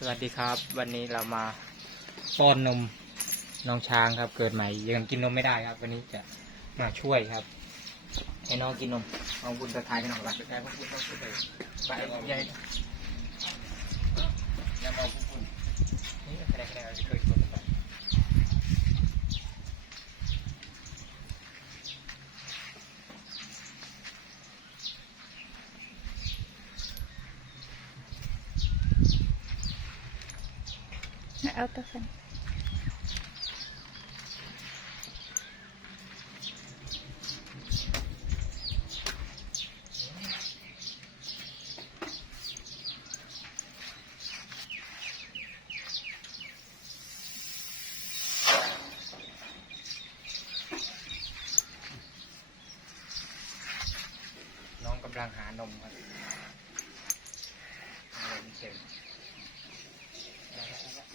สวัสดีครับ วันนี้เรามาป้อนนมน้องช้างครับ เกิดใหม่ยังกินนมไม่ได้ครับ วันนี้จะมาช่วยครับให้น้องกินนมเอาบุญตะทายกันหน่อยไปใกล้ๆพวกคุณต้องช่วยไปไปใหญ่ยังเอาพวกคุณนี่คะแนนคะแนนเราจะเคย เอาตัวสันน้องกำลังหานมครับหานมเจได้แล้วได้แล้ว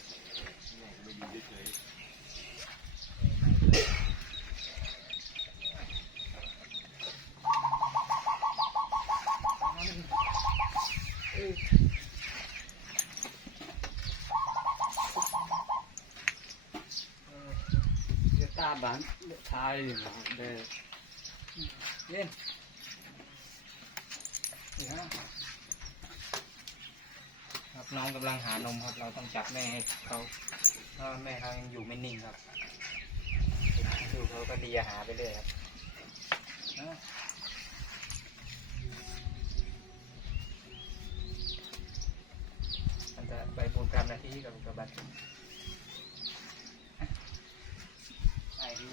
bán thai mà để เล่นนี่ฮะครับน้องกำลังหานมครับ เราต้องจับแม่ให้เขาเพราะแม่เขายังอยู่ไม่นิ่งครับดูเขาก็ดีอาหารไปเรื่อยครับอะมันจะใบปูนกรรมนาทีกับกับบัตร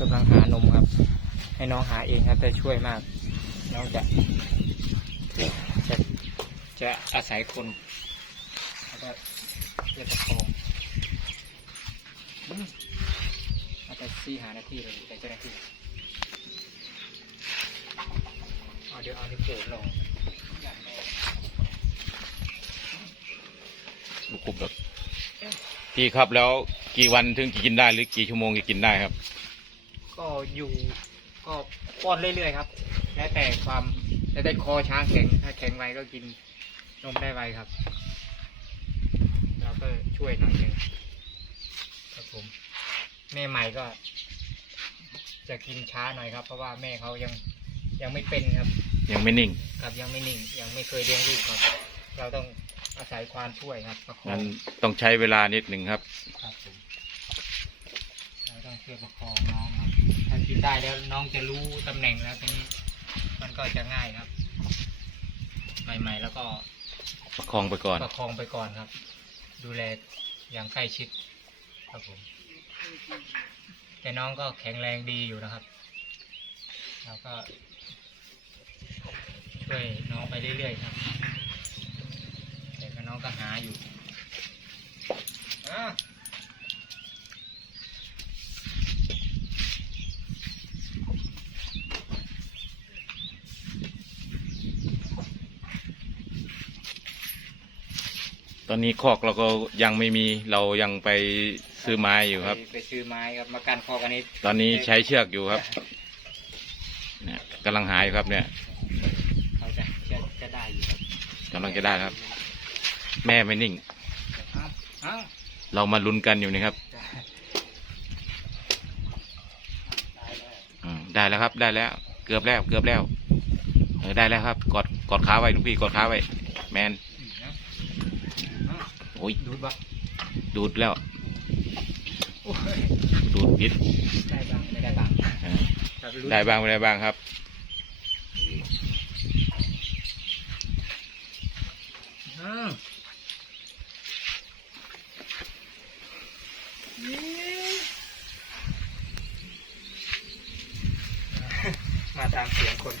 กำลังหานมครับ ให้น้องหาเองครับแต่ช่วยมาก น้องจะจะจะอาศัยคนแล้วก็จะประคองบึ้งอาจจะซีหาหน้าที่เลยแต่เจ้าหน้าที่เอาเดี๋ยวเอานี่โผล่ลงองแรกลูกคุบแล้วพี่ครับแล้วกี่วันถึงกินได้หรือกี่ชั่วโมงจะกินได้ครับ ก็อยู่ก็ป้อนเรื่อยๆครับ แล้วแต่ความแล้วแต่คอช้างแข็งถ้าแข็งไวก็กินนมได้ไวครับ เราก็ช่วยหน่อยหนึงครับผมแม่ใหม่ก็ จะกินช้าหน่อยครับ เพราะว่าแม่เขายังยังไม่เป็นครับ ยังไม่นิ่งครับยังไม่นิ่ง ยังไม่เคยเลี้ยงลูกครับ เราต้องอาศัยความช่วยครับประคองั้งนต้องใช้เวลานิดหนึ่งครับ ครับผมเราต้องช่วยประคองน้องครับถ้ากิน ได้แล้วน้องจะรู้ตำแหน่งแล้วทีนี้ มันก็จะง่ายครับ ใหม่ ๆ แล้วก็ประคองไปก่อน ประคองไปก่อนครับ ดูแลอย่างใกล้ชิดครับผม แต่น้องก็แข็งแรงดีอยู่นะครับเราก็ช่วยน้องไปเรื่อยๆครับ แต่ก็น้องก็หาอยู่อะ ตอนนี้คอกเราก็ยังไม่มีเรายังไปซื้อไม้อยู่ครับ ไปไปซื้อไม้ครับมากันคอกันนี้ ตอนนี้ใช้เชือกอยู่ครับ เนี่ยกำลังหายครับเนี่ยเขาจะจะจะได้อยู่ครับกำลังจะได้ครับ แม่ไม่นิ่งอ้าวอ้าวเรามาลุ้นกันอยู่นะครับได้แล้วอืมได้แล้วครับได้แล้ว เกือบแล้วเกือบแล้วเออได้แล้วครับกดกดขาไว้ลุงพี่กดขาไว้ แมนอืมนะอ้าว โอ้ยดูดบ่ดูดแล้วโอ้ยดูดพิษได้บ้างไม่ได้บ้างเออครับลุ้นได้บ้างไม่ได้บ้างครับอืมมาตามเสียงคน